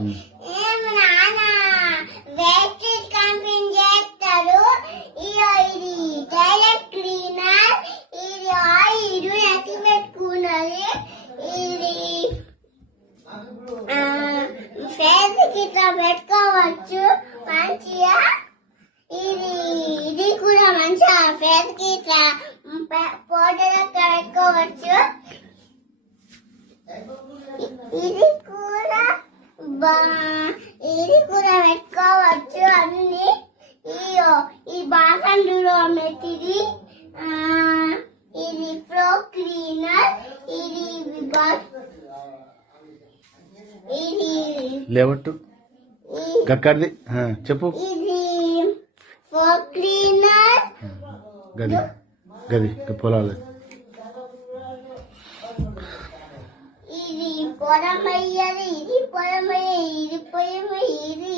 నాన్న wastage company చేస్తారు. ఇది టాయిలెట్ క్లీనర్, ఇది ఆయిల్ ఎత్తి పెట్టుకున్నది, ఇది ఫేస్ గిట్లా పెట్టుకోవచ్చు మంచిగా. ఇది కూడా మంచిగా ఫేస్ గిట్లా పౌడర్ పెట్టుకోవచ్చు. ఇది కూడా పెట్టుకోవచ్చు అన్ని. ఈ బాసండులో మెట్టిది, ఇది ఫ్లో క్లీనర్, ఇది లేవట్టు గక్కడిది చెప్పు. ఇది ఫ్లో క్లీనర్, గది గది పొలాలు. ఇది పొలమయ్యది, ఇది పొలమయ్య, ఇది పొలమయ్య, ఇది